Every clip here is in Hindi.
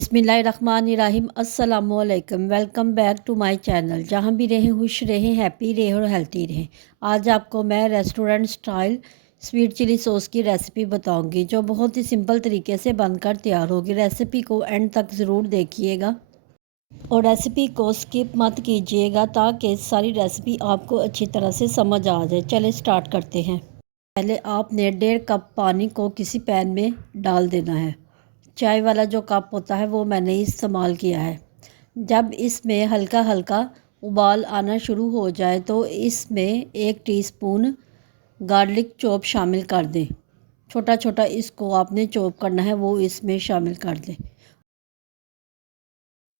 बिस्मिल्लाहिर्रहमानिर्रहीम अस्सलामुअलैकुम। Welcome back to my channel. जहाँ भी रहें खुश रहें, हैप्पी रहें और हेल्थी रहें। आज आपको मैं restaurant style sweet chilli sauce की रेसिपी बताऊंगी, जो बहुत ही सिंपल तरीके से बनकर तैयार होगी। रेसिपी को एंड तक ज़रूर देखिएगा और रेसिपी को स्किप मत कीजिएगा, ताकि सारी रेसिपी आपको अच्छी तरह से समझ आ जाए। चले स्टार्ट करते हैं। पहले आपने 1.5 कप पानी को किसी पैन में डाल देना है। चाय वाला जो कप होता है वो मैंने इस्तेमाल किया है। जब इसमें हल्का हल्का उबाल आना शुरू हो जाए तो इसमें 1 टीस्पून गार्लिक चॉप शामिल कर दें। छोटा छोटा इसको आपने चॉप करना है, वो इसमें शामिल कर दें।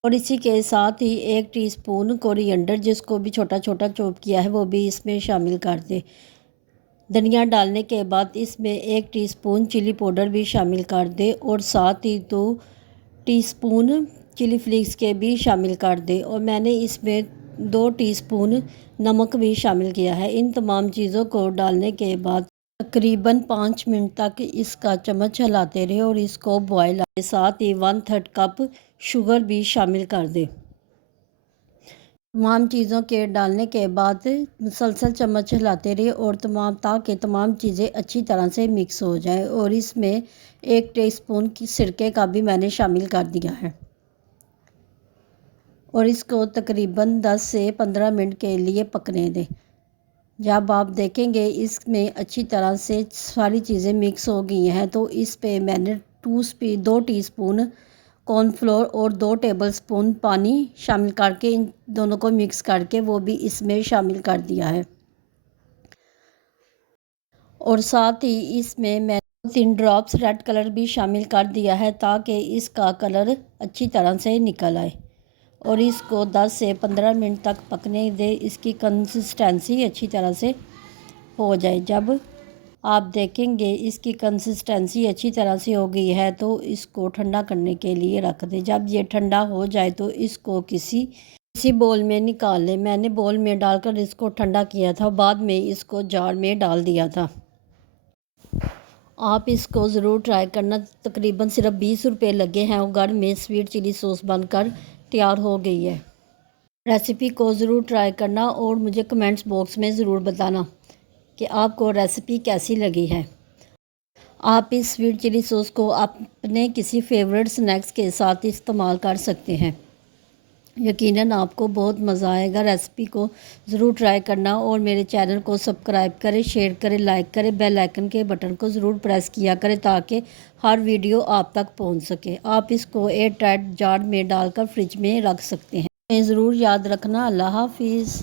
और इसी के साथ ही 1 टीस्पून कोरिएंडर, जिसको भी छोटा छोटा चॉप किया है, वो भी इसमें शामिल कर दें। धनिया डालने के बाद इसमें 1 टीस्पून चिली पाउडर भी शामिल कर दें और साथ ही 2 टीस्पून चिली फ्लेक्स के भी शामिल कर दें। और मैंने इसमें 2 टीस्पून नमक भी शामिल किया है। इन तमाम चीज़ों को डालने के बाद तकरीबन 5 मिनट तक इसका चम्मच हिलाते रहे और इसको बॉयल आने। साथ ही 1/3 कप शुगर भी शामिल कर दें। तमाम चीज़ों के डालने के बाद मुसलसल चम्मच हिलाते रहे और ताकि तमाम चीज़ें अच्छी तरह से मिक्स हो जाए। और इसमें 1 टीस्पून की सिरके का भी मैंने शामिल कर दिया है और इसको तकरीबन 10 से 15 मिनट के लिए पकने दें। जब आप देखेंगे इसमें अच्छी तरह से सारी चीज़ें मिक्स हो गई हैं, तो इस पे मैंने 2 टीस्पून कॉर्नफ्लोर और 2 टेबलस्पून पानी शामिल करके इन दोनों को मिक्स करके वो भी इसमें शामिल कर दिया है। और साथ ही इसमें मैं 3 ड्रॉप्स रेड कलर भी शामिल कर दिया है, ताकि इसका कलर अच्छी तरह से निकल आए। और इसको 10 से 15 मिनट तक पकने दे। इसकी कंसिस्टेंसी अच्छी तरह से हो जाए। जब आप देखेंगे इसकी कंसिस्टेंसी अच्छी तरह से हो गई है, तो इसको ठंडा करने के लिए रख दें। जब ये ठंडा हो जाए तो इसको किसी बोल में निकाल लें। मैंने बोल में डालकर इसको ठंडा किया था, बाद में इसको जार में डाल दिया था। आप इसको ज़रूर ट्राई करना। तकरीबन सिर्फ 20 रुपये लगे हैं और घर में स्वीट चिली सॉस बनकर तैयार हो गई है। रेसिपी को ज़रूर ट्राई करना और मुझे कमेंट्स बॉक्स में ज़रूर बताना कि आपको रेसिपी कैसी लगी है। आप इस स्वीट चिली सॉस को अपने किसी फेवरेट स्नैक्स के साथ इस्तेमाल कर सकते हैं। यकीनन आपको बहुत मज़ा आएगा। रेसिपी को ज़रूर ट्राई करना और मेरे चैनल को सब्सक्राइब करें, शेयर करें, लाइक करें। बेल आइकन के बटन को ज़रूर प्रेस किया करें, ताकि हर वीडियो आप तक पहुंच सके। आप इसको एयर टाइट जार में डालकर फ्रिज में रख सकते हैं। ज़रूर याद रखना। अल्लाह हाफिज़।